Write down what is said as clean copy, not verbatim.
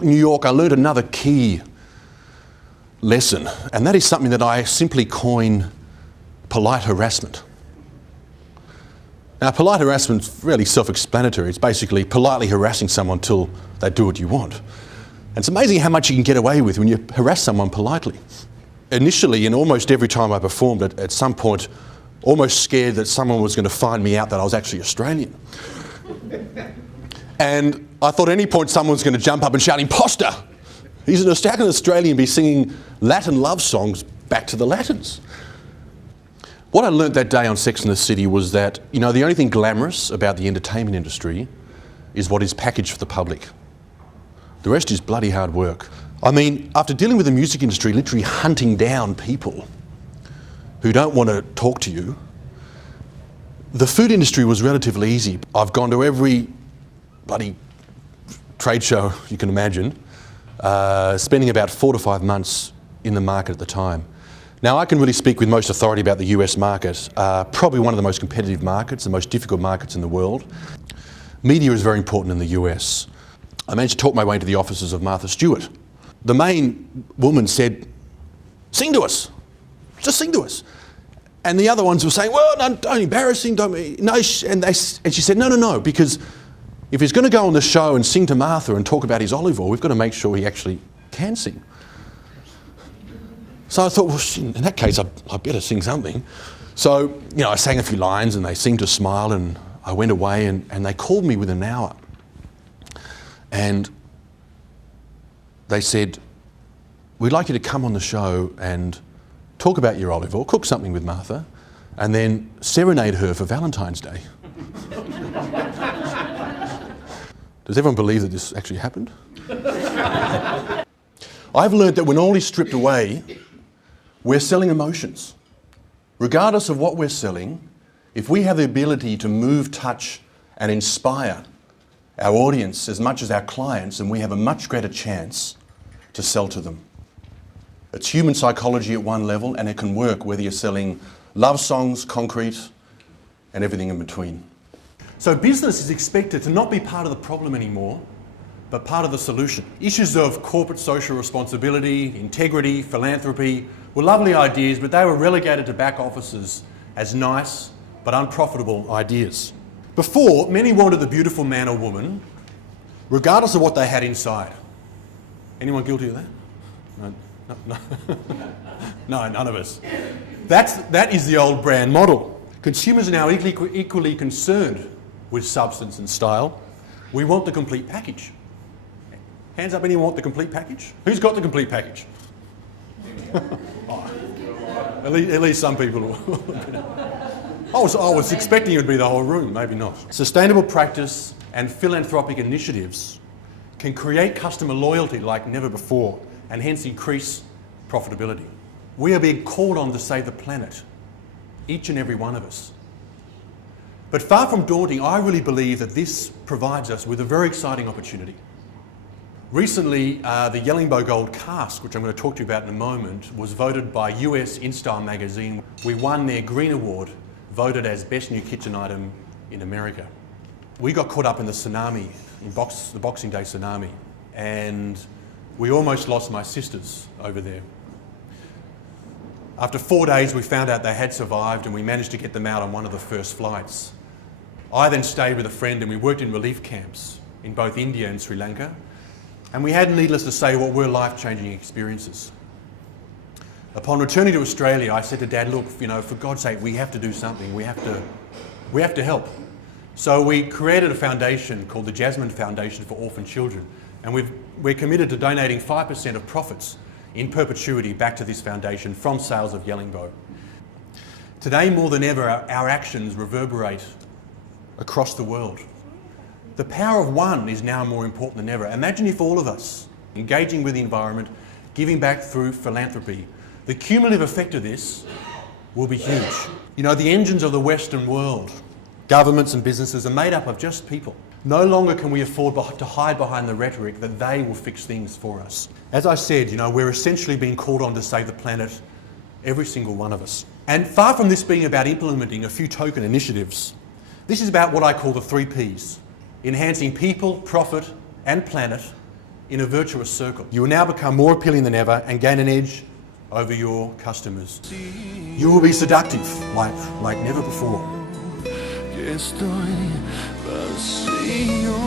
In New York, I learned another key lesson, and that is something that I simply coin polite harassment. Now, polite harassment is really self-explanatory. It's basically politely harassing someone till they do what you want. And it's amazing how much you can get away with when you harass someone politely. Initially, and almost every time I performed, at some point, almost scared that someone was going to find me out that I was actually Australian. And I thought at any point someone's going to jump up and shout, "Imposter! How can an Australian be singing Latin love songs back to the Latins?" What I learnt that day on Sex and the City was that, the only thing glamorous about the entertainment industry is what is packaged for the public. The rest is bloody hard work. I mean, after dealing with the music industry, literally hunting down people who don't want to talk to you, the food industry was relatively easy. I've gone to every bloody trade show you can imagine, spending about 4 to 5 months in the market at the time. Now, I can really speak with most authority about the US market, probably one of the most competitive markets, the most difficult markets in the world. Media is very important in the US. I managed to talk my way into the offices of Martha Stewart. The main woman said, "Sing to us, just sing to us." And the other ones were saying, "Well, no, don't embarrass him, don't..." No, and she said, no, because if he's going to go on the show and sing to Martha and talk about his olive oil, we've got to make sure he actually can sing. So I thought, well, in that case, I better sing something. So, I sang a few lines and they seemed to smile, and I went away and they called me within an hour. And they said, "We'd like you to come on the show and talk about your olive oil, cook something with Martha, and then serenade her for Valentine's Day." Does everyone believe that this actually happened? I've learned that when all is stripped away, we're selling emotions. Regardless of what we're selling, if we have the ability to move, touch, and inspire our audience as much as our clients, then we have a much greater chance to sell to them. It's human psychology at one level, and it can work whether you're selling love songs, concrete, and everything in between. So business is expected to not be part of the problem anymore, but part of the solution. Issues of corporate social responsibility, integrity, philanthropy were lovely ideas, but they were relegated to back offices as nice but unprofitable ideas. Before, many wanted the beautiful man or woman, regardless of what they had inside. Anyone guilty of that? No. No, none of us. That is the old brand model. Consumers are now equally concerned with substance and style. We want the complete package. Hands up, anyone want the complete package? Who's got the complete package? Oh, at least some people. I was expecting it would be the whole room, maybe not. Sustainable practice and philanthropic initiatives can create customer loyalty like never before, and hence increase profitability. We are being called on to save the planet, each and every one of us. But far from daunting, I really believe that this provides us with a very exciting opportunity. Recently, the Yellingbo Gold cask, which I'm going to talk to you about in a moment, was voted by US InStyle magazine. We won their Green Award, voted as Best New Kitchen Item in America. We got caught up in the tsunami, the Boxing Day tsunami, and we almost lost my sisters over there. After 4 days, we found out they had survived, and we managed to get them out on one of the first flights. I then stayed with a friend, and we worked in relief camps in both India and Sri Lanka. And we had, needless to say, what were life-changing experiences. Upon returning to Australia, I said to Dad, "Look, for God's sake, we have to do something. We have to help." So we created a foundation called the Jasmine Foundation for Orphan Children, and we're committed to donating 5% of profits in perpetuity back to this foundation from sales of Yellingbo. Today, more than ever, our actions reverberate across the world. The power of one is now more important than ever. Imagine if all of us, engaging with the environment, giving back through philanthropy, the cumulative effect of this will be huge. The engines of the Western world, governments and businesses, are made up of just people. No longer can we afford to hide behind the rhetoric that they will fix things for us. As I said, we're essentially being called on to save the planet, every single one of us. And far from this being about implementing a few token initiatives, this is about what I call the 3 Ps. Enhancing people, profit and planet in a virtuous circle. You will now become more appealing than ever and gain an edge over your customers. You will be seductive like never before. Que estoy vacío.